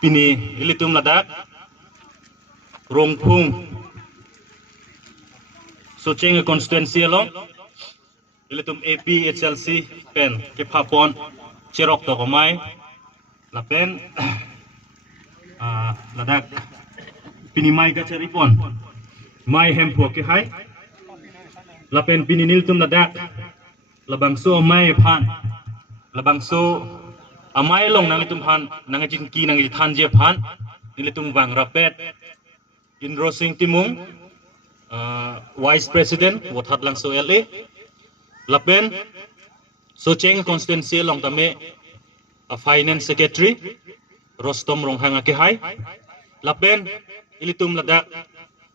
Pini ilitum ladak Rongphung Socheng constituency along ilitum AP HLC pen ke phapon cherok to komai la pen ladak pini mai ka cheripon mai hempo ke hai la pen pini niltum ladak labangso mai phan labangso amai long nang litum phan nang jingki nang than je phan nilitum wang rapet in rosing timung vice president wothat lang so LA lapen Socheng constituency long tame a finance secretary Rostom Ronghanga ke hai lapen ilitum ladak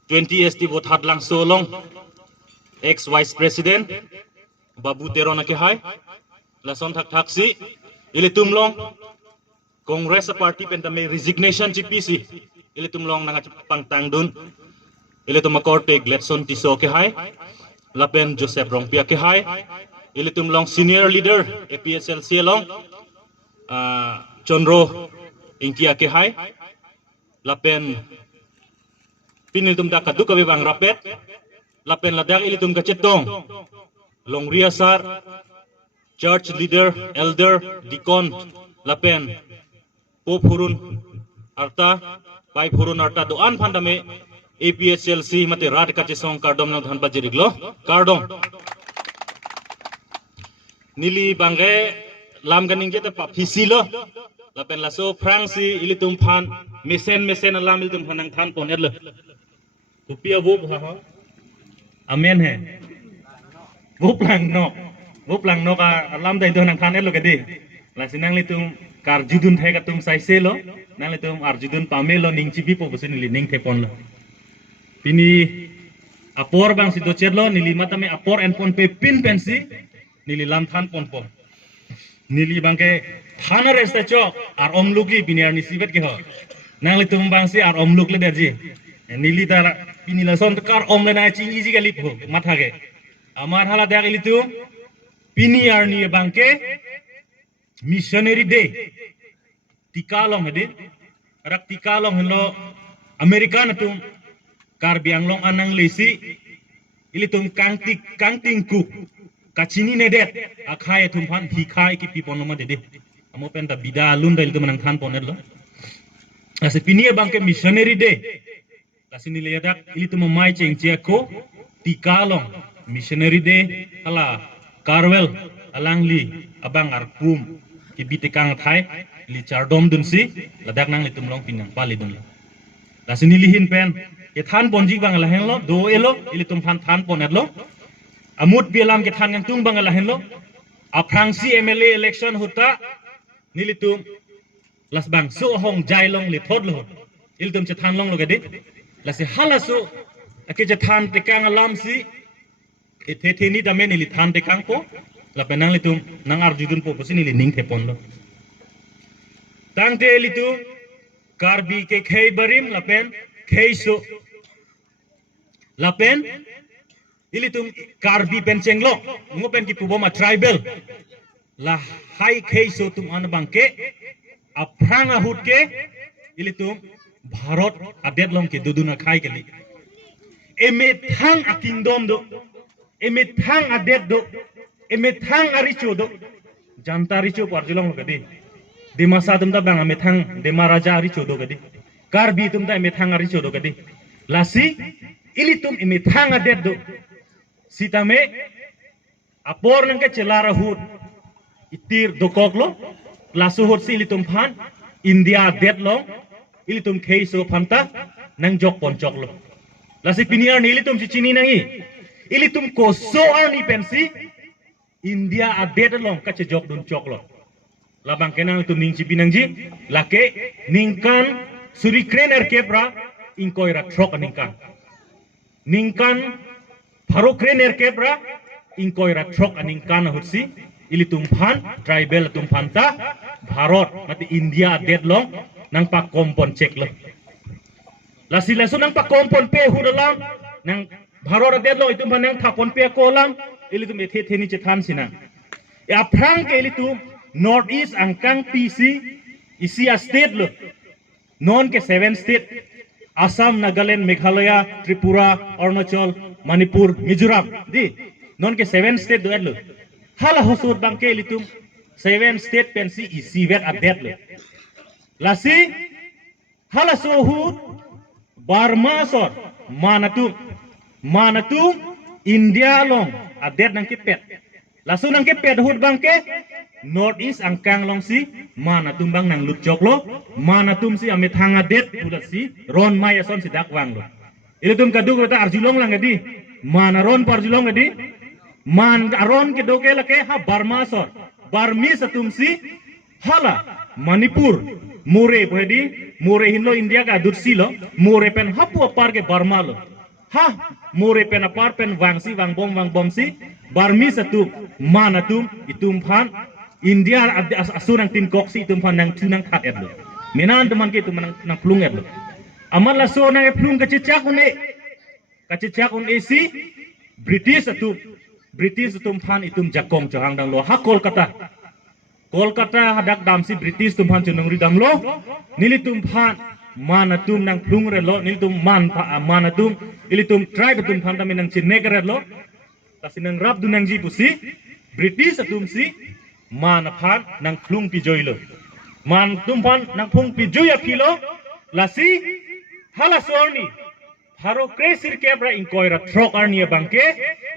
20 ST wothat lang so long ex vice president Babu Terona ke hai lason thak thaksi ilitum long Congress party pentame resignation GPC ilitum long nanga pangtang dun ilitum makorte Gletson Tiso ke hai lapen Joseph Rongpia ke hai ilitum long senior leader APSLC long Chondro Inkia ke hai lapen pinilitum da kaduk kabe bang rapet lapen ladak ilitum kacetong long riasar church leader, elder, deacon, lapen, Pope Hurun Arta, Pai Hurun Arta, doan pandame APSLC mate rad kache song kardom na dhan pajiriglo kardom nili bangge lam ganing jeta pa fisilo lapen laso Fransi ilitum phan mesen alam ilitum phanang than ponet lo kupia bo ha amen hai bo plang no Buplang no ka alam dai don kan elo gede la sinang litum kar judun thai ka tum sai se lo nang litum ar judun pamelo ning chibi po busin li ning thepon lo pini apor bang si do cherlo nili mata me apor en pon pe pin pensi nili lam than pon pon nili bangke thana resta cho ar omlugi pini ar nisibet ke ho nang litum bang si ar omluk le derji nili ta pini la son kar om le na chi ji ga lip ho matha ge amar hala dak litum Pini arni bangke missionary day tikalong hede rak tikalong helo American tum kar bianglong anang lesi ilitum kangting ku kachini nedet akhai tum phan thikai ki piponoma dede amo penta bida lunda ilitum nang than ponet lo ase pini bangke missionary day lasini ledak ilitum mai chengchia ko tikalong missionary day hala Karwel alangli abang arpum kibite kang thai li chardom dunsi ladak nang litum long pinang pali dun la sini lihin pen ke than bonji bang la hen lo do elo ilitum than ponet lo amut bialam ke than yang tung bang la hen lo aprangsi MLA election huta nilitum las bang so hong jai long li thod lo ilitum che than long lo gade la se halaso ake che than te kang alam si Ete ni damen ili than de kangpo la penang litum nang arjudun po posin ili ning thepon lo tang te litu karbi ke khei barim la pen khei so la pen ilitum karbi pen chenglo ngo pen ki puboma tribal la hai khei so tum an bangke aprang ahut ke ilitum bharat adet long ke duduna khai ke li eme thang a kingdom do emethang adet do emethang aricho do janta richo parjulong gadi dimasa tumda bang emethang dema raja aricho do gadi karbi tumda emethang aricho do gadi lasi ilitum emethang adet do sitame apor nang ke celara hut itir dokoklo lasu hut si ilitum phan india adet lo ilitum kheiso phanta nang jok ponchok lo lasi piniar ni ilitum chini nangi ilitum ko so arni pensi India adet long kache jok dun choklo labang kenang itu ning cipinangji lake ningkan suri krener kebra inkoira trok ningkan pharo krener kebra inkoira trok ningkan hutsi ilitum phan tribal tum phanta bharat mati India adet long nang pak kompon cek lo lasi lasu nang pak kompon pe hudalam nang Bharat adet lo itu panang thapon pe kolam ilitum ethe ni chethan sina ya prang ke ilitum north east angkang PC isia state lo non के 7 स्टेट असम नागालैंड मेघालय त्रिपुरा अरुणाचल मणिपुर Mizoram the non के 7 स्टेट दो एलो हाला हसुद बांके लितुम 7 state pensi isi vet adet lo lasi hala sohut Burma sor manatum India long adet nang kipet lasu nang kipet hut bangke North East angkang long si manatum bang nang lutjok lo manatum si amit hang adet ulat si ron maya son si dakwang lo ilitum kaduk rata arjulong lang adi manaron parjulong adi man aron ke doke lake ha Burma sor Barmi satumsi hala Manipur More bhedi More hinlo India ka dursi lo More pen hapu apar ke Burma lo ha More pen apar pen wangsi wangbom si Barmi satum manatum itum phan India asurang tim koksi itum phan nang tunang khat edlo minan teman ke itum nang plung edlo amal la so nang plung kacicak un si British satum phan itum jakong johang dang lo ha Kolkata hadak dam si British tum phan chunang ri dam lo nilitum phan manatum nang plung re lo nilitum manatum ilitum tribe tum phan dam nang chinne re lo tasinang rab du nang ji pusi British atum si man phan nang plung pi joy lo man tum phan nang plung pi joy a philo lasi hala sorni haro kresir kebra inkoira trok arnia bangke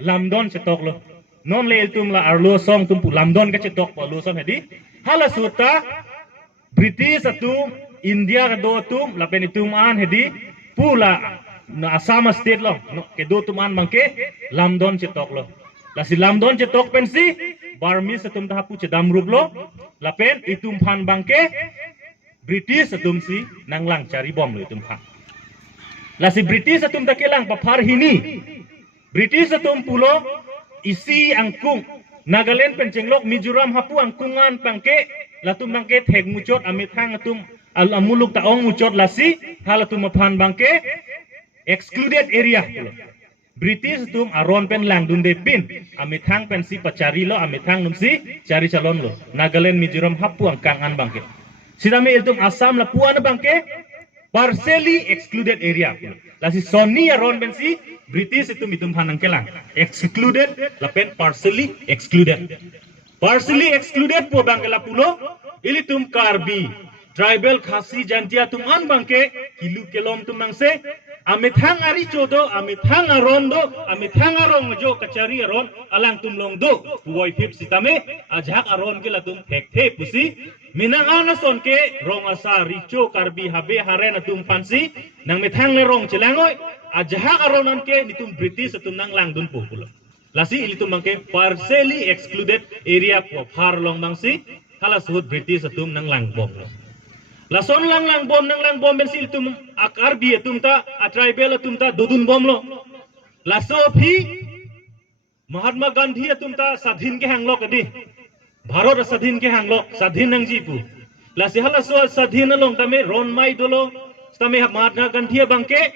lamdon chetok lo non le tum la arlo song tum pu lamdon ka chetok pa lo song hedi hala suta British atum India ka do tum la pen tum an hedi pula na Assam state lo no ke do tum an bangke lamdon chetok lo la si lamdon chetok pen si Burmese atum ta pu chedam rup lo la pen itum phan bangke British atum si nang lang cari bom lo itum phan la si British atum ta kelang pa phar hini British atum pulo isi angkung Nagaland pencenglok Mizoram hapu angkungan pangke latum bangke theg muchot amithang atum al amuluk taong muchot lasi halatum aphan bangke excluded area British tum aron pen lang dun de pin amithang pen si pacari lo amithang num si cari calon lo Nagaland Mizoram hapu angkangan bangke sidame iltum Assam la puan bangke partially excluded area lasi soni aron pen si British itu mitum hanang kelang excluded lapen partially excluded po bangkela pulo ilitum Karbi tribal Khasi Jantia tum an bangke hilu kelom tum mangse amithang ari chodo amithang arondo amithang arong jo kachari aron alang tum long do puoi phip sitame ajhak aron ke latum thekte pusi minangana son ke rong asa richo Karbi habe haren atum fansi nang mithang le rong chelangoy ajhak aronan ke nitum British atum nang lang dun po pulo lasi ilitum bangke partially excluded area po far long bangsi hala suhut British atum nang lang bom lason lang bom bensil tum Karbi atum ta tribal atum ta dudun bom lo laso phi Mahatma Gandhi atum ta sadhin ke hanglo kadi Bharat sadhin ke hanglo sadhin nang jipu lasi hala so sadhin long tame ron mai dolo tame Mahatma Gandhi bangke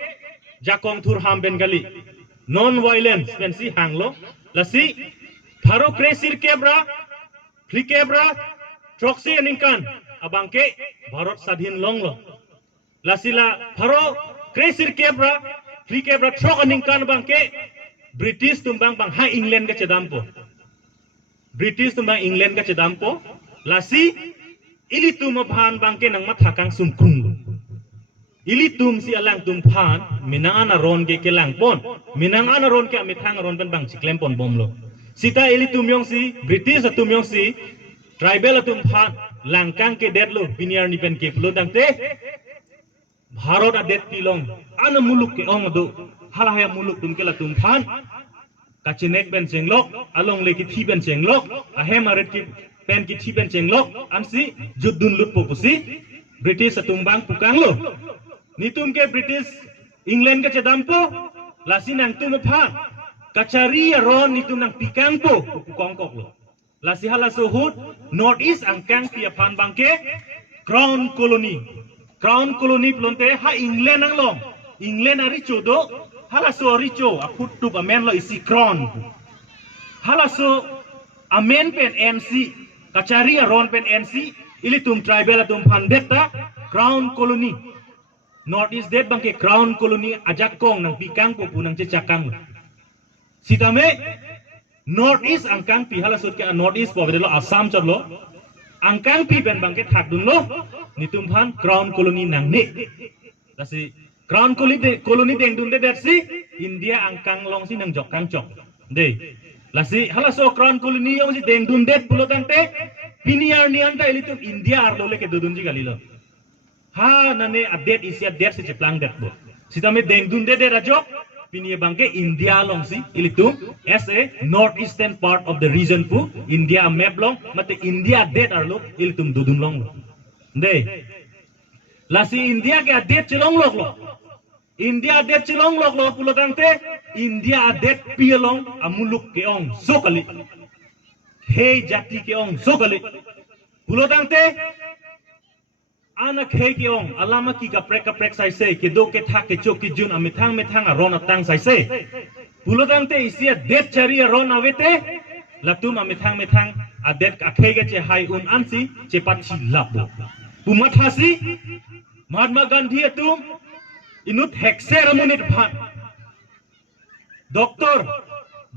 jakong thur ham bengali non violence pensi hanglo lasi tharo kresir kebra fli kebra troxy aninkan abangke Bharat sadhin long lo lasila tharo kresir kebra fli kebra trok aninkan bangke British tumbang bang ha England ka chedampo British tumbang England ka chedampo lasi ilitum bhan bangke nang mathakang sumkung ilitum si alang tum phan minang anaron ke kelang pon minang anaron ke amithang aron ban bang siklem pon bomlo sita ilitum yong si British atum yong si tribal atum phan langkang ke detlo biniar ni pen ke plo dangte Bharat adet tilong ana muluk ke ong do halahaya muluk tum ke latum phan kachinek ben jenglok along le ki thi ben jenglok ahem aret ki pen ki thi ben jenglok ansi juddun lut popusi British atum bang pukang lo nitum ke British England ke chedampo lasi nang tum phan kachari ron nitum nang pikangpo kongkok lo lasi hala sohut North East angkang pia phan bangke crown colony plonte ha England ang long England ari chodo hala so richo aput tup amen lo isi crown hala so amen pen NC kachari ron pen NC ilitum tribal atum phan beta crown colony North East det bangke crown colony ajak kong nang pikang po punang cakang. Sitame North East angkang pi halasut ke North East po bedelo Assam chorlo. Angkang pi ben bangke thak dun lo nitumpan crown colony nang ne. Lasi crown colony deng dun de si India angkang long si nang jok kang chok. De. Lasi halaso crown colony yang si deng dun det pulo tante piniar ni anta ilitum India arlo le ke dudun ji galilo. Ha nane update isi update si ceplang det bo. Sitame deng dun de rajok pinie bangke India long si ilitum as a northeastern part of the region pu India map long mate India det arlo ilitum dudun long lo. De. Lasi India ke det chelong lok lo. India det chelong lok lo pulo tante India det pielong amuluk ke ong sokali. Hei jati ke ong sokali. Pulo tante anak hei ke ong alama ki kaprek sai se ke do ke thak ke chok ki jun amithang methang aron atang sai se. Pulo tante isia det chari aron avete latum amithang methang adet akhei ke che hai un ansi che patchi labo. Pumathasi Mahatma Gandhi atum inut hekser amunit bhat. Dr.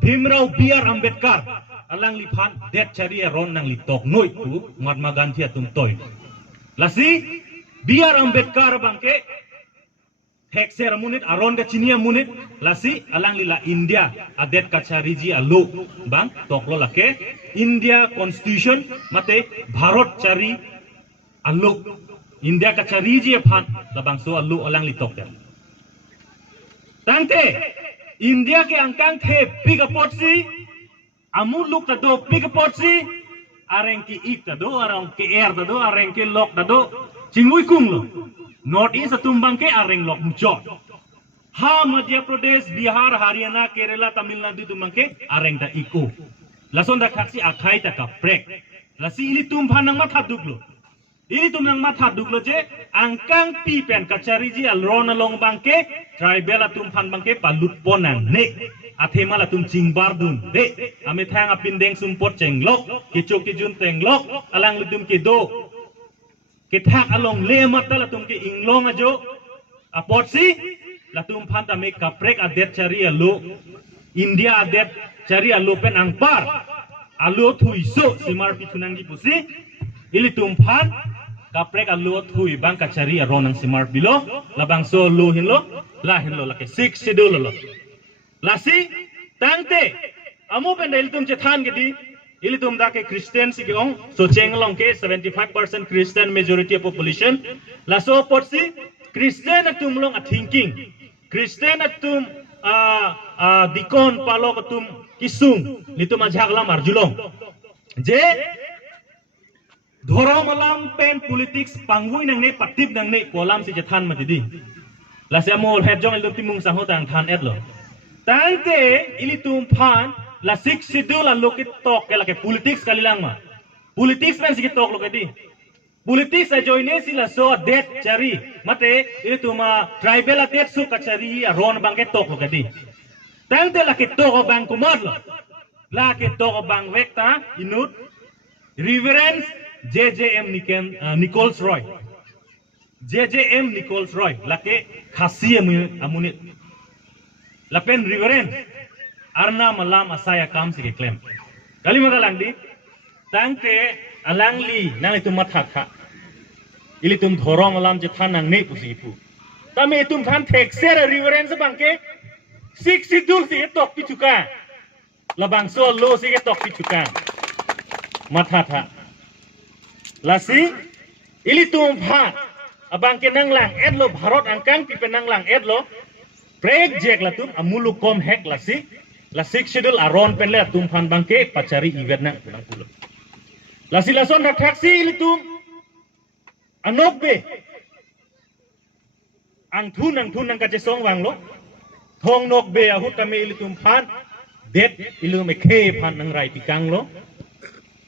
Bhimrao B.R. Ambedkar alang lipan det chari ron nang litok noi tu Mahatma Gandhi atum toy. Lasi B.R. Ambedkar bangke hekser amunit aron ka chini amunit lasi alang lila India adet kachari ji alu bang toklo lake India Constitution mate Bharat chari alu India kachari ji aphan labang so alu alang litok ya. Tante India ke angkang the pigapot si amuluk tado pigapot si areng ki ik tado areng ke air tado areng ke lok tado chingui kung lo North East tumbang ke areng lok mujot ha Madhya Pradesh Bihar Haryana Kerala Tamil Nadu tumbang ke areng da iko lason da khaksi akhai ta ka prek lasi ili tumbang nang matha duklo ini tumnang matha duklo je angkang pi pen kachari ji alron along bangke tribal atum phan bangke palut ponang ne athema la tum chingbar dun de ame thang apin deng sumpot chenglok kichok ki jun tenglok alang ludum ki do ki thak along le matal la tum ki inglong ajo apot si la tum phan ta me kaprek adet chari alo India adet chari alo pen angpar alo thuiso simar pichunang gi pusi ili tum phan kaprek alo thui bang kachari aron ang simar bilo labang so lo hinlo la hinlo lake 6 schedule lo lasi tangte amu pen ili tum chethan gedi ili tum da ke Christian si ong so chenglong ke 75% Christian majority of population la so potsi Christian atum long a thinking Christian atum dikon palo atum kisung litum ajhagla marjulong je Dhoro malam pen politics panghui nang ne patip nang ne kolam si jethan matidi. Lasya mol het jong ilum timung sangho tang than et lo. Tangte ili tum phan la 6 schedule la lokit tok ke la ke politics kalilang ma. Politics men sikit tok lokedi. Politics a joine sila so det chari mate ili tuma tribal atet su kachari ron bangke tok lokedi. Tangte la ke tok bang kumad lo. La ke tok bang vekta inut reverence JJM Nichols Roy JJM Nichols Roy lake khasi amunit lapen reverend arna malam asaya kam si claim kali magalang di tangke alangli nang itu mathakha ili tum dhoro malam je thanang nei pusi pu tame tum than thekser reverend bangke sik sidul si tok pichuka labang so lo si tok pichuka mathatha lasi ili tum pha abang ke nanglang edlo Bharat angkang pi penanglang edlo prek jek la tum amulu kom hek lasi la 6 schedule aron penle tum phan bangke pachari event nang pulang pulo lasi lason ra taxi ili tum anokbe ang thun nang ka che song wang lo thong nokbe ahut kami ili tum phan det ilu me khe phan nang rai pikang lo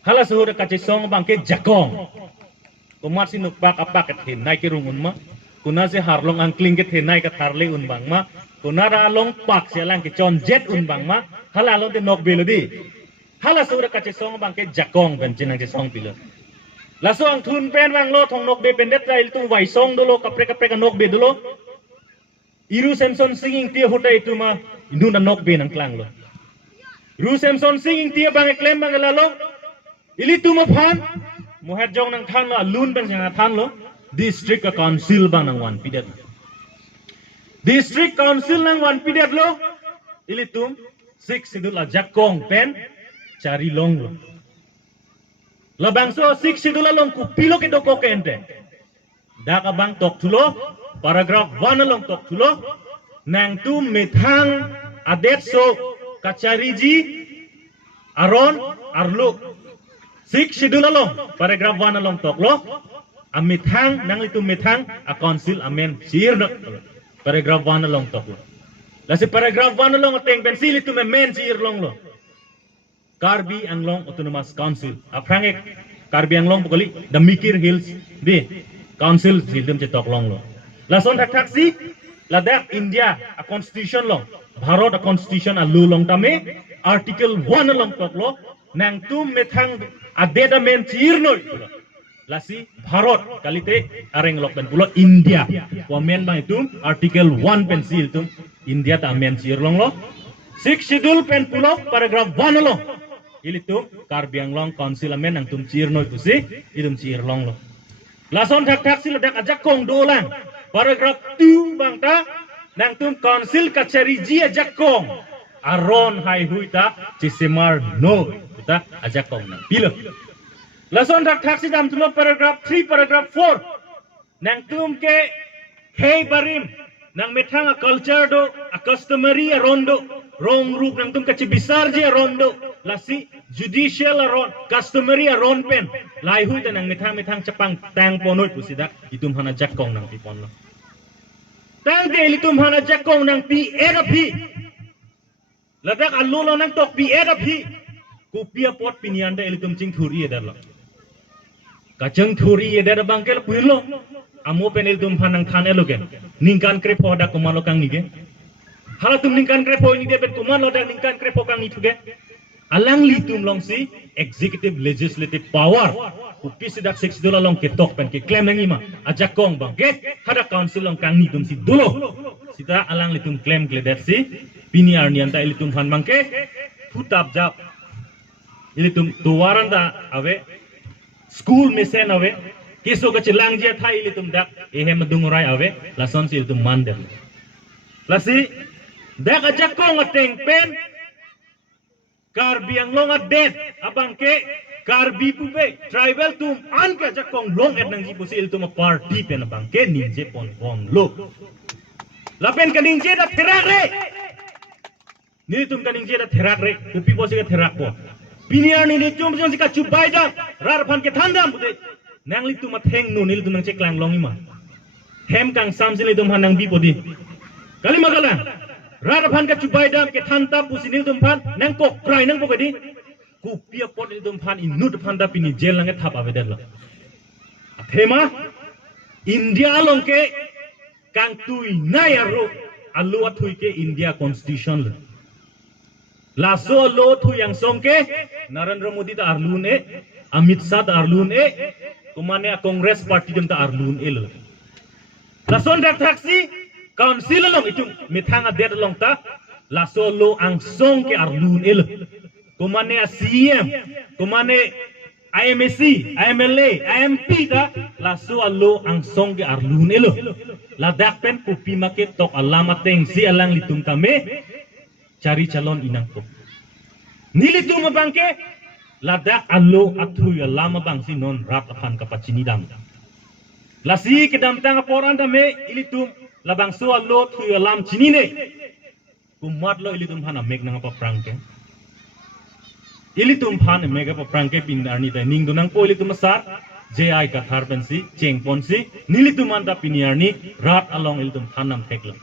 hala suhur kache song bangke jakong kumar sinuk bak apa ke thin nai ke rungun ma kuna se harlong angkling ke thin nai ka tharle un bang ma kuna ra long pak se lang ke chon jet un bang ma hala long te nok belo di hala suhur kache song bangke jakong ben chinang ke song pilo Laso ang thun pen wang lo thong nok be pendet ra il tu wai song dolo kapre kapre ka nok be dolo. Iru Samson singing tia huta itu ma indu na nok be nang klang lo. Iru Samson singing tia bang klem bang lalo. Ili tu ma phan muhat jong nang than lo lun ban jang than lo. District council bang nang wan pidet. District council nang wan pidet lo. Ili tu sik sidul ajak kong pen cari long lo. Labang so sik sidul long ku pilo ke doko kente. Daka bang tok tulo paragraph 1 long tok tulo nang tu mithang adet so kachariji aron arlo sik sidul long paragraph 1 long tok lo amithang nang itu mithang a council amen sir no paragraph 1 long tok lo lasi paragraph 1 long ateng pensil itu men sir long lo Karbi Anglong Autonomous Council aprangek Karbi Anglong pokoli the Mikir Hills di council sildem cetok long lo lason taksi ladak India a constitution long Bharat a constitution a lu long tame article 1 long tok lo nang tu methang adeda men chirno lasi Bharat kalite areng lok ben pulo India wa men bang itu article 1 pensil tum India ta men chir long lo 6 schedule pen pulo paragraph 1 lo ilitu Karbi Anglong council amen nang tum chirno itu si idum chir long lo lason taksi ladak ajak kong dolang paragraph 2 bang ta nang tum council kachari ji ajak kong aron hai huita cisemar no kita ajak kong nang pilo lason taksi dam tum paragraph 3 paragraph 4 nang tum ke hey barim nang methang a culture do a customary a rondo rong ruk nang tum kachi bisar je rondo lasi judicial aron customary aron pen lai hui ta nang methang chapang tang ponoi pusida itum hana jakong nang pipon lo tang de itum hana jakong nang pi erapi ladak allo lo nang tok pi erapi ku pia pot pinian da itum ching thuri edar lo kachang thuri edar bangkel puirlo amo pen itum hanang thane lo gen ningkan krepo da kumalo kang nige hala tum ningkan krepo ni de bet kumalo da ningkan krepo kang ni thuge alang litum long si executive legislative power upi sidak six dola long ketok pen ke claim nang ima ajak kong bang get hada council long kang ni tum si dulo sita alang litum claim gleder si piniar ni anta ilitum han mangke putap jap ilitum tuwaran da ave school mesen ave kiso ka chilang je thai ilitum dak ehe madungurai ave lason si ilitum mander lasi dak ajak kong ateng pen Karbi Anglong adet abang ke Karbi pupe tribal tum an ka jakong long et nang jipo sil tum party pen abang ke ninje pon lo lapen ka ninje da therak re ni tum ka ninje da therak re kupi bosi ka therak po piniar ni tum jon sika chubai da rar phan ke thandam pute nang li tum atheng no nil tum nang cheklang long ima hem kang sam sile tum hanang bi podi kali magala Rara phan ka chubai dam ke thanta pusinil tum phan nang kok krai nang pokedi ku pia pot il tum phan inut phan da pini jel nang thap ave derlo thema India long ke kang tui nai aro alu athui ke India constitution la so lo thu yang song ke Narendra Modi ta arlun e Amit Shah ta arlun e kumane a Congress party jam ta arlun e lo la son dak taksi council long itu mithanga det long ta la solo ang song ke arlun el kumane a CM kumane IMC IMLA IMP ta la solo ang song ke arlun el la dak pen kupi make tok alama teng si alang litum tame cari calon inang ko nilitum bangke la dak allo athu alama bang si non rap apan kapachini dam la si kedam tang poran tame ilitum labang so lo thu alam chini ne kumat lo ilitum phana meg nang pa prangke ilitum phan mega pa prangke pindar ni ta ning dunang ko ilitum sar JI ka thar pensi cheng ponsi nilitum anta piniar ni rat along ilitum phanam teklo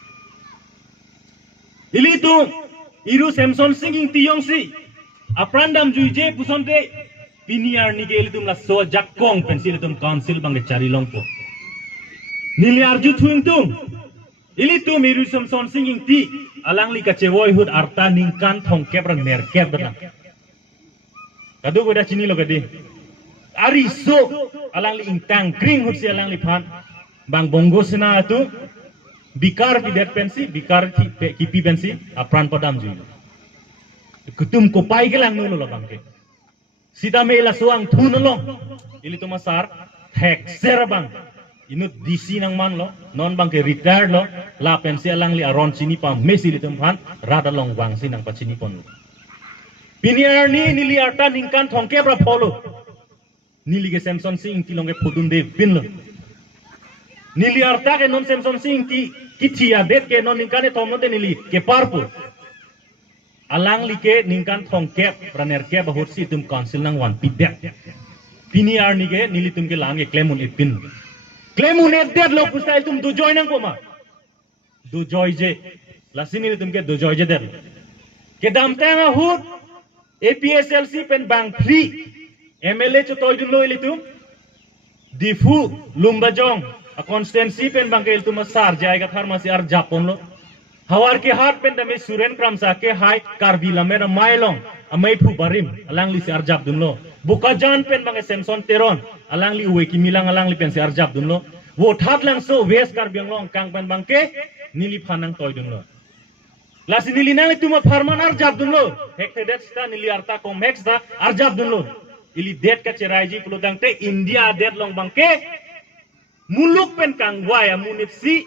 ilitum iru Samson singing tiyong si aprandam juije pusonte piniar ni ke ilitum la so jakong pensi ilitum council bang cari longpo nili arju thuing tung ili tu miru Samson singing ti alang li kacewoi hud arta ningkan thong kebran mer kebran kadu goda chini lo gadi ari so alang li intang kring hutsi alang li phan bang bongo sena tu bikar pi det pensi bikar ki pi pensi apran padam ji kutum ko pai ke lang nulo bang ke sida mela suang thun long ili tu masar hek ser bang inut DC nang man lo non bang ke retired lo la pensi alang li aron sini pam mesi li tum phan rada long wang sinang pa sini pon piniar ni nili arta ningkan thongke bra polo nili ke Samson Singh ti long ke phudun de bin lo nili arta ke non Samson Singh ti kitia det ke non ningkan thom no de nili ke parpu alang li ke ningkan thongke praner ke bahut si tum council nang wan pidek piniar ni ke nili tum ke lang ke klemun e bin klemun e det lo pustai tum du join nang ko ma du joy je lasini tum ke du joy je der ke dam tanga hut APSLC pen bang free MLA cho toy dun lo ilitum difu lumbajong a constancy pen bang ke iltum sar jayega pharmacy ar japon lo hawar ke hat pen dame suren kramsa ke hai karbi lame na mailong amai phu barim alang li ar jap dun lo bukajan pen bang Samson Teron alang li uwe ki milang alang li pen ar jap dun lo wo that lang so west karbiang long kang pen bang ke nili phanang toy dun lo lasi nili nang tuma farman ar jab dunlo hekte det sta nili arta kom heksta ar jab dunlo ili det ka cerai ji pulo dang te India det long bangke muluk pen kang waya munit si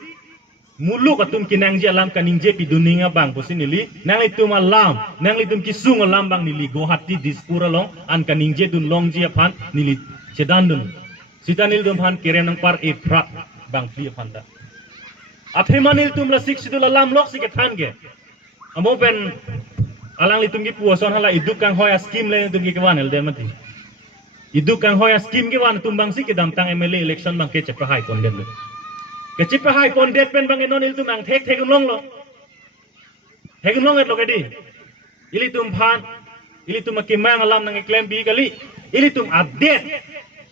muluk atum kinang ji alam kaning je pi duninga bang posi nili nang tuma lam nang tum kisung alam bang nili go hati dispura long an kaning je dun long ji aphan nili cedan dun sita nil dum phan kere nang par e prak bang fli aphan da athemanil tum la sik sidul alam lok si ke than ge amo pen alang li tumgi puason hala iduk kang hoya scheme le tumgi kewan el den mati iduk kang hoya scheme ke wan tumbang si ke dam tang MLA election bang ke chepa hai pon det le ke chepa hai pon det pen bang enon il tum ang thek thek long lo thek long et lo ke di ili tum phan ili tum ke mang alam nang claim bi kali ili tum update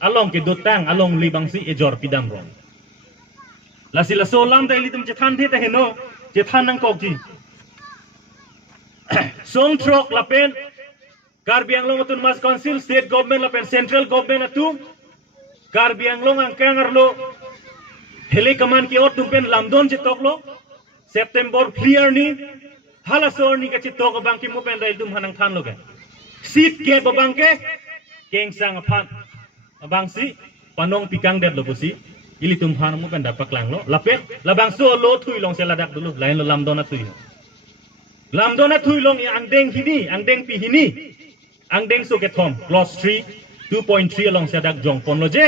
along ke dotang along li bang si ejor pidam ron la sila solam da ili tum chethan the ta heno chethan nang kok ji song trok lapen Karbi Anglong atun mas council state government lapen central government atu Karbi Anglong ang kangarlo hele kaman ki ot tumpen lamdon je toklo September clear ni hala sor ni ka chitok bang ki mo pen rail dum hanang than loge seat ke babang ke keng sang aphan abang si panong pikang det lo pusi ili tum han mo pen dapak lang lo lapen labang so lo thui long se ladak dulu lain lo lamdon atui lamdona thui long ang deng hini ang deng pi hini ang deng so ke thom close 3 2.3 along sadak jong pon lo je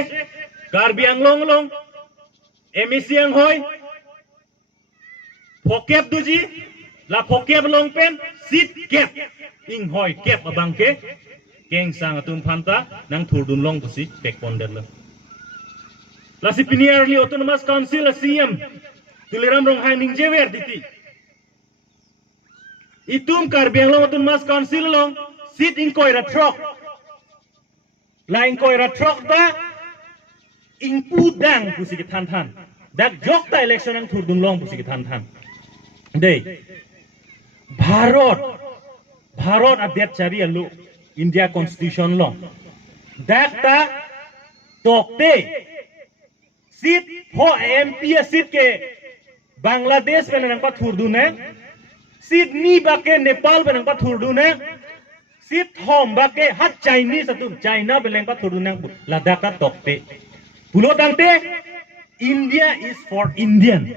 Karbi Anglong long MEC ang hoy phokep duji la phokep long pen sit kep ing hoy kep abang ke keng sang atum phanta nang thurdun long pusi pek pon der lo la si pinier li autonomous council la CM tuliram rong haning jewer diti itum Karbi Anglong atun mas council long sit in koira truck lain koira truck da in pudang pusi ke than than dak jok ta election ang thurdun long pusi ke than than dei bharat adet chari alu India constitution long dak ta tokte sit ho MP sit ke Bangladesh pe nang pa thurdun hai Sydney bake Nepal benang pa thurdu ne sit hom bake hat Chinese atum China beleng pa thurdu ne Ladakh ka tokte pulo dangte India is for Indian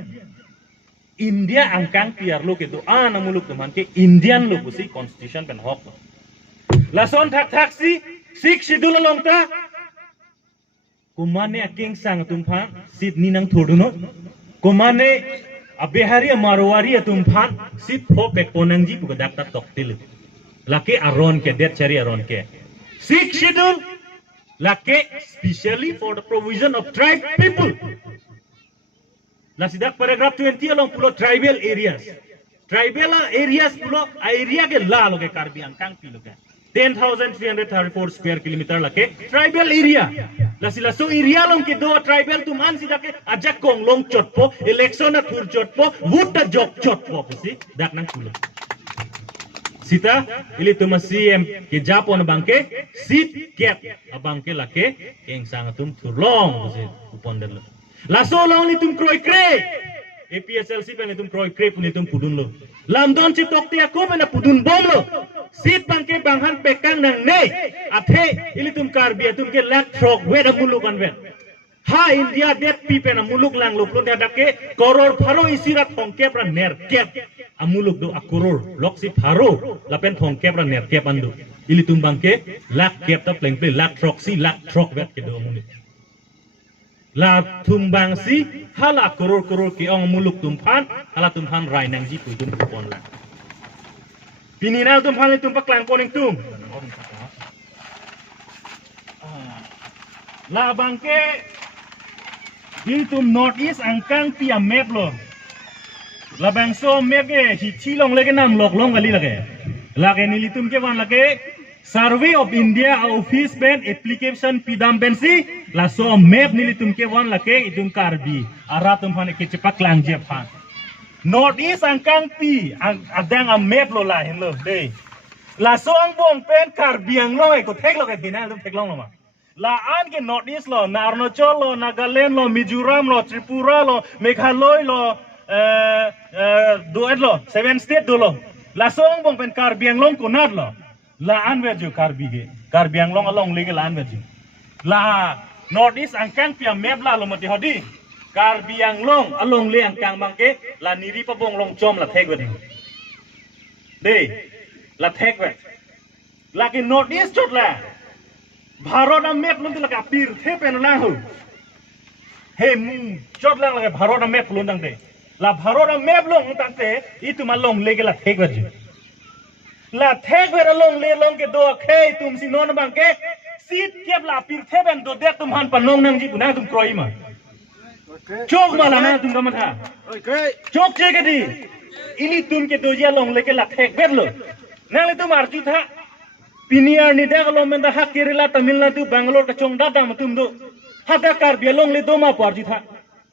India angkang piar lo ke do ana muluk teman ke Indian lo pusi constitution pen hok lason thak thak si sik schedule longta kumane aking sang atum phan Sydney nang thurdu no kumane Abehari Marwari atum phan sit ho pek ponang ji puga dakta toktil lake aron ke det chari aron ke six schedule lake specially for the provision of tribe people la sidak paragraph 20 along pulo tribal areas pulo area ke la loge Karbi Angkang pi loge 10,334 square kilometer lake tribal area la sila so area long ke do tribal tuman sida ke ajak kong long chotpo election na thur chotpo vote ta jok chotpo pusi dak nang pulo sita ili tuma CM ke Japon bangke seat cap abangke lake keng sang tum turlong je upon den lo la so long ni tum kroi kre APSLC pen tum kroi kre pun tum pudun lo lam don chi tok tia ko pen pudun bom lo seat bangke banghan pekang nang nei athe ili tum kar bia tum ke lak trok we da muluk an ven ha India det pipen muluk lang lo plon da ke koror pharo isira thongke pra ner kep amuluk do akuror loksi pharo lapen thongke pra ner kep andu ili tum bangke lak kep ta pleng pleng lak trok si lak trok vet ke do muni la tum bang si hala koror koror ke ong muluk tum phan hala tum phan rai nang ji pu tum pon la pinina tum phan tum paklang poning tum la bangke di tum north east angkang pia map lo la bang so map ke hi chi long le ke nam lok long gali lage la ke ni tum ke wan lage survey of India office ben application pidam ben si la so map ni tum ke wan lage itum karbi ara tum phane ke chepak lang je phan north east angkang pi adang a map lo la hen lo de la so ang bong pen karbiang lo e ko thek lo ke dina tum thek long lo ma la an ke north east lo na Arunachal lo Nagaland lo Mizoram lo Tripura lo Meghalaya lo doet lo 7 state do lo la song bong pen Karbi Anglong kunat lo la an verju Karbi Anglong along lege la an verju la north east angkang pia map la lo mati hodi Karbi Anglong along le angkang bangke la niri pa bong long chom la thek wedi de la thek we la ke north east chot la Bharat map Lun तक पीर थे पेन ना हो हे चोट लग लगे Bharat map Lun तंगते ला भारत मैप लोंग तंगते ई तुम लोंग लेके ला थेक बज ला थेक वेर लोंग ले लोंग के दो खे तुम सी नोन बंग के सीट केब ला पीर थे पेन दो दे तुम हन पर नोंग नंग जी पुना तुम क्रोई मा चोक माला ना तुम कमन था चोक चे के दी इली तुम के दो जिया लोंग लेके ला थेक बेर लो नाले तुम आरती था Piniar ni dah kalau menda hak Kerala Tamil Nadu Bangalore kacong datang matum do hada kar bialong le do ma parji tha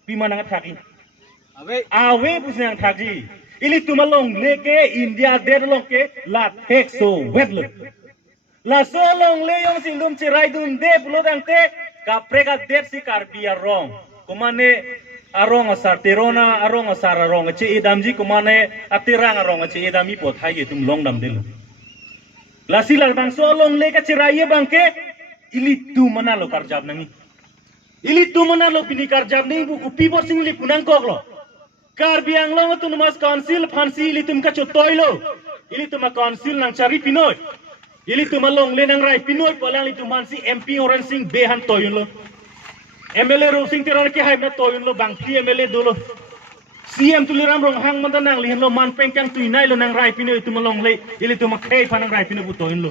pimanang thaki awe pusang thaki ili tumalong leke India der long ke la thek so wedlo la so long le yong silum chirai dun de pulodang te kaprega der si kar biarong kumane arong asar terona arong asar arong che edamji kumane atirang arong che edami pot hai tum long dam delu la silar bang so long le ka chiraye bang ke ili tu mana lo karjab nangi ili tu mana lo pini karjab nang bu kupi bor sing li punang kok lo kar biang lo tu mas council phansi ili tum ka chotoy lo ili tu ma council nang chari pinoy ili tu ma long le nang rai pinoy palang li tu man si MP Oran Singh behan toyun lo MLA ro sing teron ke hai na toyun lo bang pi MLA do lo CM tuliram rong hang man nang lihan lo man pengkang tuinai lo nang rai pinoy tu ma long le ili tu ma khei phanang rai pinoy bu toyun lo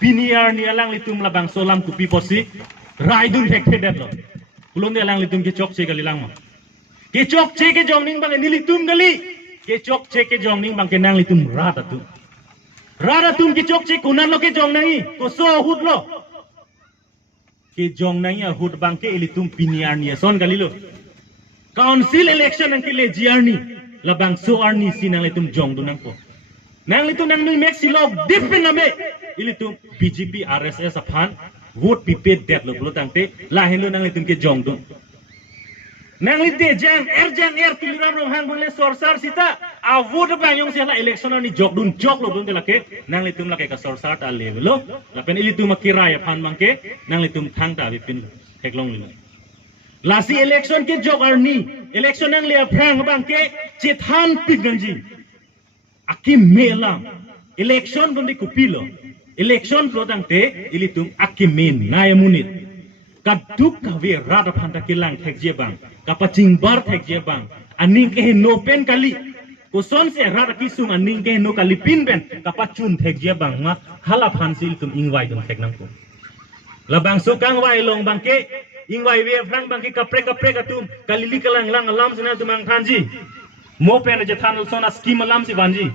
piniar ni alang li tum la bang solam kupi posi rai dun hek det lo ulun ni alang li tum ke chok che gali lang ma ke chok che ke jong ning bang ni li tum gali ke chok che ke jong ning bang ke nang li tum rata tum ke chok che kunan lo ke jong nangi ko so hut lo ke jong nangi a hut bang ke ili tum piniar ni son gali lo council election ang ke le jiarni la bang so arni sinang li tum jong du nang ko nang li tum nang ni mek silok dipin na me ili tum BJP RSS aphan vote pipe det lo blo tangte la hen lo nang li tum ke jong du nang li te jang er tuliram ro hang bole sorsar sita a vote bang yong sela election ni jok dun jok lo blo de la ke nang li tum la ke ka sorsar ta le lo la pen ili tum kirai aphan bang ke nang li tum thang ta bi pin thek long li lasi election ke jok arni election nang le aphrang bang ke chethan piganji akim melam election bundi kupilo election produng te ilitum akimin nayamunit kaduk kawe rada phanta kilang thekje bang kapaching bar thekje bang aning ke no pen kali kuson se rada kisung aning ke no kali pin ben kapachun thekje bang ma hala phansil tum ingwai dum theknang ko labang sukang wai long bang ke ingwai we frang bang ke kapre katum kalili kalang lang alam sina tumang thanji mo pen je thanul sona scheme alam si banji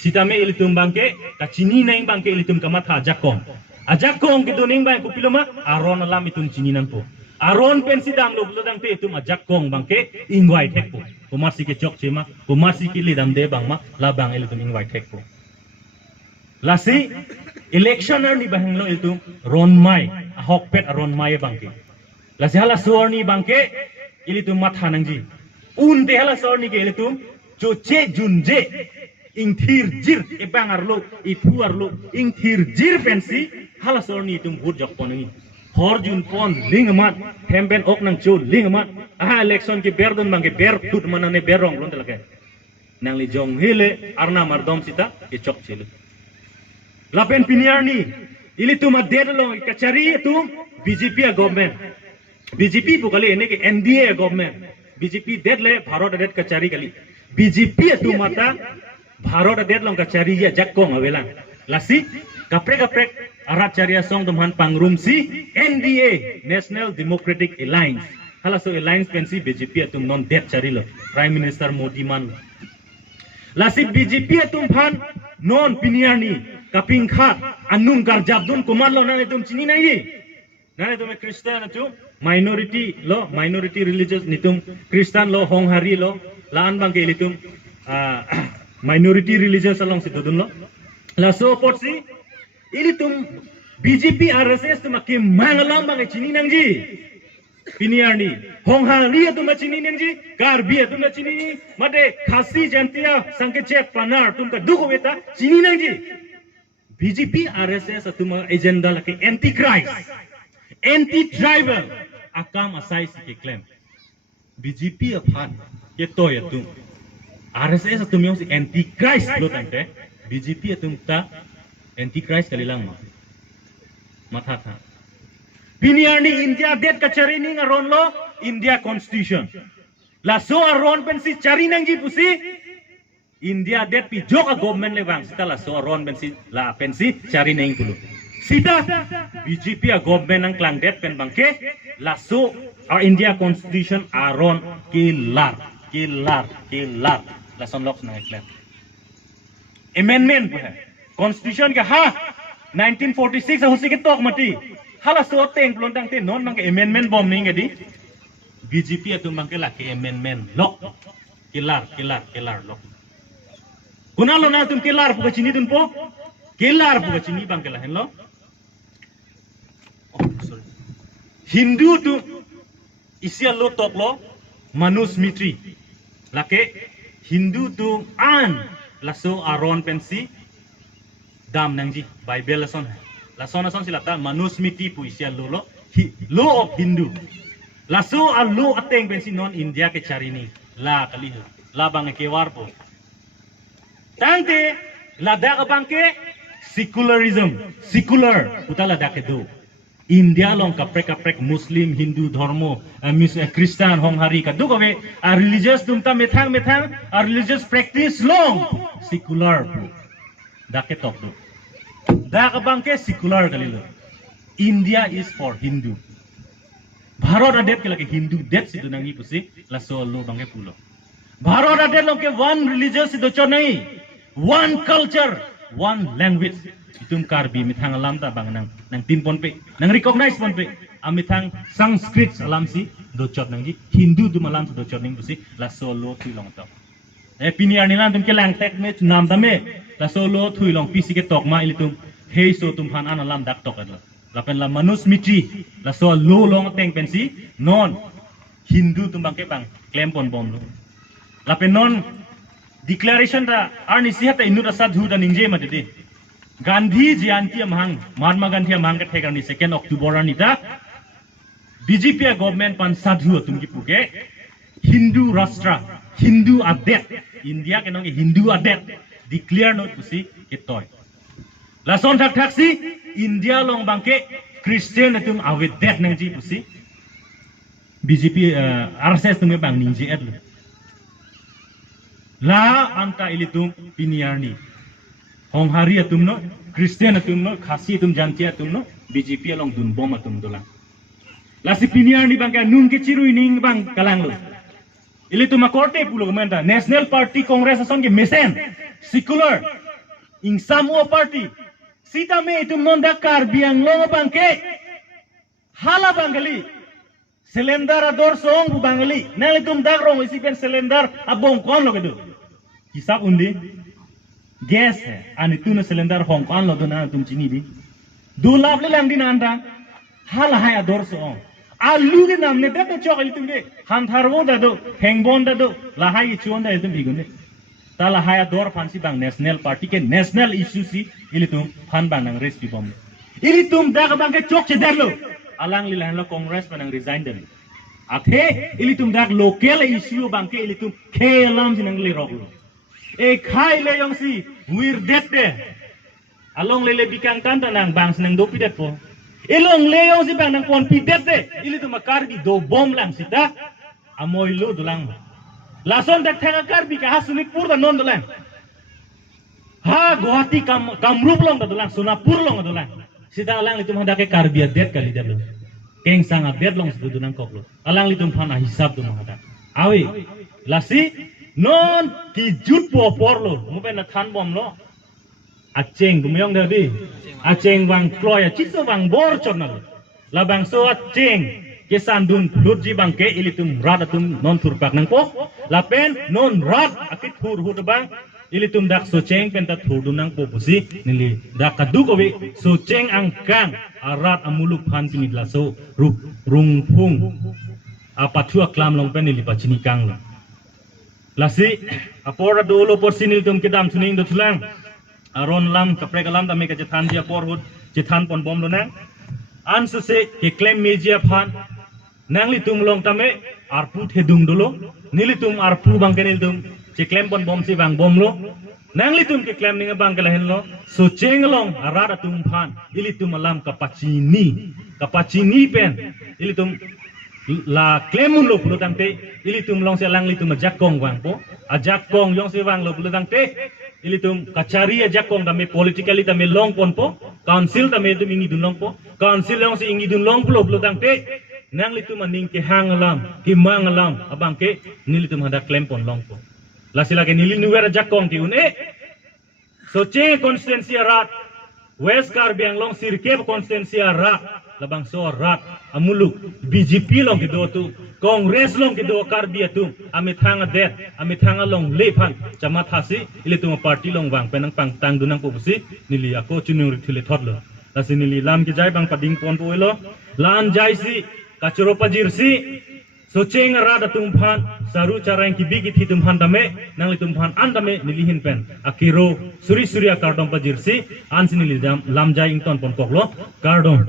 sitame ilitum bangke kacini naing bangke ilitum kamat ajakong ke doning bang kupiloma aron alam itum cini nang po aron pen sidam lo blodang te itum ajakong bangke ingwai thekpo kumarsi ke chok chema kumarsi ke lidam de bang ma la bang ilitum ingwai thekpo Lasi electioner ni bahang lo itu ronmai hokpet ronmai bangke. Lasi hala suar ni bangke itu matha nangji. Unte hala suar ni ke itu coce junje ingthir jir ebang arlo ipu arlo ingthir jir pensi hala suar ni itu vote jok ponengi. Horjun pon lingamat hemben ok nang cho lingamat aha election ke berdon bangke ber tut manane berong lon telake. Nang li jong hele arna mardom sita ke chok chile. Lapen piniar ni ili tu maded lo kachari tu BJP government BJP bukali ini ke NDA government BJP dead le Bharat dead kachari kali BJP tu mata Bharat dead lo kachari ya jakong awelang lasi kaprek arat caria song tumhan pangrum si NDA National Democratic Alliance hala so alliance pensi BJP tu non dead cari lo Prime Minister Modi man lasi BJP tu phan non piniar ni kaping khat anung garjabdun kumar lo nane tum chini nai nane tum Christian tu minority religious nitum Christian lo honghari lo laan bang ke litum minority religious along situdun lo la so porsi ilitum BJP RSS tu makin mangalam bang chini nangji piniar ni honghari tu chini nangji karbi tu chini mate khasi jantia sangkecek panar tum ka dukh weta chini nangji BJP RSS atuma agenda laki anti-Christ, anti-tribal, akam asai si claim. BJP apaan? Ye to ya tu. RSS atum yang si anti-Christ lo tante. BJP atum ta anti-Christ kali lang mata tha. Piniar ni India det kachari ni ngaron lo India Constitution. La so aron pensi cari nang ji pusi. India det pi joka government le bang sita la so ron pensi la pensi cari neng pulu sita BJP a government ang klang det pen bangke la so our India Constitution aron kilar la son loks na eklat amendment bu hai Constitution ka ha 1946 ho sike tok mati hala so teng plon tang te non bangke amendment bom ning di BJP atum bangke la ke amendment lok kilar lok kunalo na tum kelar puka chini dun po kelar puka chini bang kelahen lo sorry Hindu tu isia lo tok lo manusmitri lake Hindu tu an laso aron pensi dam nangji Bible lason silata manusmiti pu isia lo law of Hindu laso a lo ateng pensi non India ke charini la kali la bang kewar po tante lada bangke secular utala dake do India long kaprek Muslim Hindu dharmo Christian honghari ka do kame a religious tumta methang a religious practice long secular dake tok do dake bangke secular kalilo India is for Hindu Bharat adet ke lagi Hindu det sido nangi pusi la so lo bangke pulo Bharat adet long ke one religious sido chonai one culture, one language. Itum karbi mithang alam ta bang nang tin ponpe, nang recognize ponpe. Amithang Sanskrit alam si docot nang ji Hindu tu malam si docot ning busi la solo thui long tok. Piniar ni lan tum ke lang tek me nam tame la solo thui long pisi ke tok ma ilitum hei so tum han an alam dak tok adla. La pen la manusmiti la solo long teng pensi non Hindu tum bang ke bang claim pon bom lo. La pen non declaration da arni sihat inu da sadhu da ningje madidi Gandhi Jayanti amhang Mahatma Gandhi amhang ka thekar ni 2 October ani da BJP government pan sadhu tum ki puke Hindu Rashtra Hindu adet India ke nong Hindu adet declare not pusi ketoy la son thak si India long bangke Christian tum awedet nang ji pusi BJP RSS tum bang ningje ad la anta ilitum piniarni honghari atum no Christian atum no khasi atum janti atum no BJP along dun bom atum dola la si piniarni bangka nun ke chirui ning bang kalang lo ilitum akorte pulo menta National Party Congress ason ke mesen secular ing Samoa Party sita me itum non dakar biang lo bangke hala bangali Selendar ador song bu bangali nalitum dagrong isi pen selendar abong kon lo kedu hisap undi gas hai ani tu na cylinder hong pan lo dona tum chini bi du lap le lang din anda hal hai ador so alu ge nam ne da chok il tum de han tharwo da do hengbon da do la hai chuon da tum bi gun de ta la hai ador fan si bang national party ke national issue si ili tum fan bang nang race bi bom ili tum da ka bang ke chok che dar lo alang li lan lo congress banang resign de athe ili tum dak local issue bang ke ili tum ke lam sin ang li rok lo e khai le yong si wir det de along le bikang tan tanang bang senang do pidet po ilong le yong si bang nang pon pidet de ili tum akar bi do bom lang sita amoy lo dulang lason dak thanga kar bi ka hasunit pur da non dulang ha Guwahati kamrup long da dulang Sonapur long da dulang sita alang li tum hadak ke kar bi det kali de lo keng sanga det long su dunang koklo alang li tum phana hisab tu mahada awi lasi non ki jut po porlo mu pe na than bom lo acheng bumyong de di acheng wang kloy chiso wang bor chonal la bang so acheng ke sandun lut ji bang ke ilitum rad atum non turpak nang po la pen non rad akit thur hu bang ilitum dak so cheng pen ta thur dunang po pusi nili dak kadu ko wi so cheng ang kang arat amuluk phan pinit la so rung phung apathua klam long pen nili pachini kang lo lasi apora dolo por sinil tum kedam suning do tulang aron lam kapre kalam da me ka jethan dia por hut jethan pon bom lo nang answer se ke claim media phan nangli tum long tame arpu thedung dolo nili tum arpu bang kenil tum che claim pon bom si bang bom lo nangli tum ke claim ninga bang kala hen lo so chenglong arada tum phan ili tum alam kapachini pen ili tum la claimun lo pulo tangte ili tum long se lang li tum jakong wang po ajakong yong se wang lo pulo tangte ili tum kachari ajakong da me politically da me long pon po council da me tum ingi dun long po council yong se ingi dun long pulo tangte nang li tum aning ke hang alam ki mang alam abang ke nili tum hada claim pon long po la sila ke nili nuwer jakong ti une so che constituency rat west karbiang long sirke constituency rat labang so rat amuluk BJP long ke do tu Congress long ke do karbia tu amit hanga det amit hanga long lephan chama thasi ile tu party long wang penang pang tang dunang po busi nili ako chunung rithile thotlo lasi nili lam ke jai bang pading pon po ilo lan jai si kachoro pajir si so cheng rada tum phan saru charang ki bigi thi tum phan dame nang li tum phan an dame nili hin pen akiro suri surya kardom pajir si an sinili lam jai ington pon koklo kardom